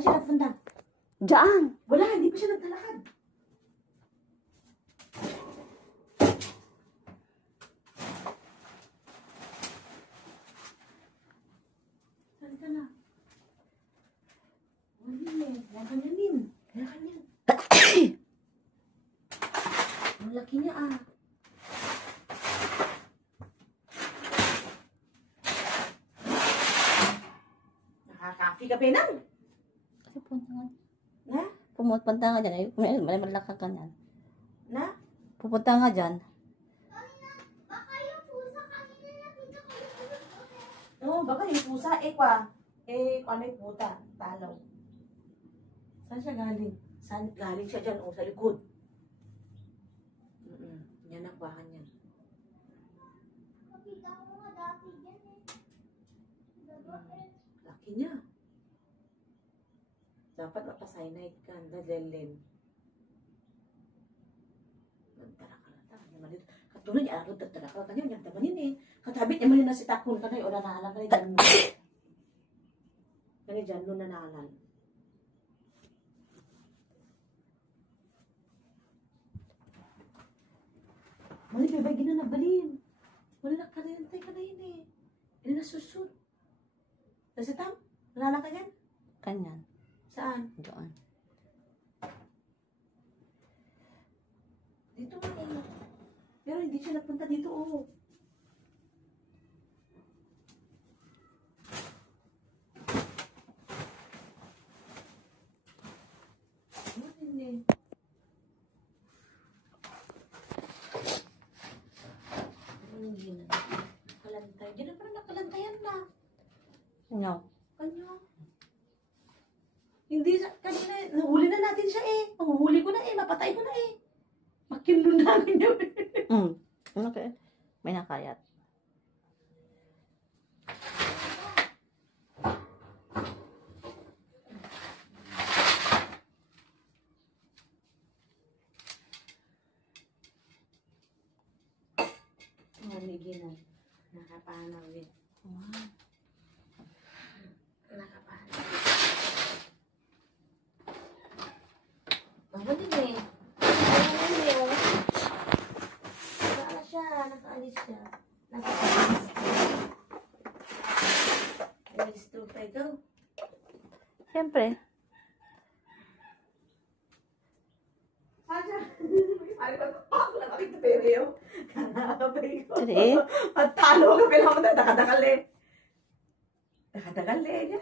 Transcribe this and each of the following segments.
Saan siya nagpunta? Diyan. Wala, hindi pa siya naglalakad. Saan ka na? Wala eh. Lakanin. Lakanin. Ang laki niya ah. Nakaka-coffee ka, Penang. Kasi punta nga. Na? Pumunta nga dyan. Ay, malaki ka na. Na? Pupunta nga dyan. Baka yung pusa kanina nakita ko yung pusa. Oo, baka yung pusa. Ano yung puta? Talaw. Saan siya galing? Saan galing siya dyan? O, sa likod. Yan ang bahan niyan. Nakita ko nga dati dyan eh. Laki niya. Dapat mapasynite ka. Dadalin. Nagtara ka lang. Katulad niya, ako nagtara ka. Kanya niya, tamanin eh. Katabit niya man na si Takun. Kanay, o nanahalan. Kanay, dyan mo. Kanay, dyan mo nanahalan. Mali, bebay, ginanabalin. Wala na kanayantay ka na yun eh. Hindi na susud. Kasi Tam, wala lang ka yan? Kanyan. Saan? Doon. Dito nga eh. Pero hindi siya nagpunta dito oh. Hindi. Hindi na. Nakalantay. Diyan na parang nakalantayan na. No. Kanyo. Hindi, kanina, nahuli na natin siya eh. Mahuhuli ko na eh, mapatay ko na eh. Makinlun namin yun. Okay. May nakayat. Mamigi na. Nakapanaw eh. Wow. Nakapanaw. Mahuling eh. Mahuling eh. Nakaano siya. Nakaalis siya. Nakaalis. Alis to pa ikaw. Siyempre. Saan siya? Ay, pag-pak lang ako ito pero. Kanapay ko. Sige. At talo ka pala mo na. Nakadagal eh. Nakadagal eh.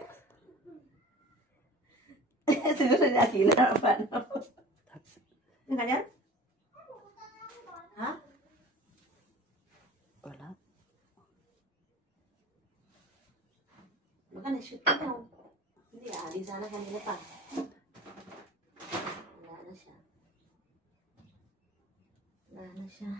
Siguro na kinarapan ako. Yung ganyan? Ha? Wala. Baka na-shoot ka na. Hindi, aalis sana kanila pa. Wala na siya. Wala na siya.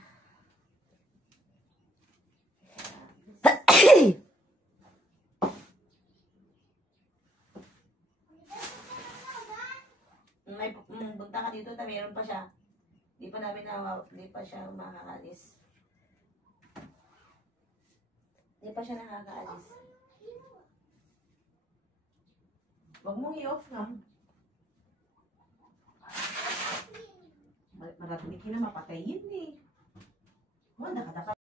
May punta ka dito na mayroon pa siya. Hindi pa namin hindi pa siya makakaalis. Hindi pa siya nakakaalis. Huwag mong i-off nga. Marami ka na mapatayin eh. Oh, nakataka.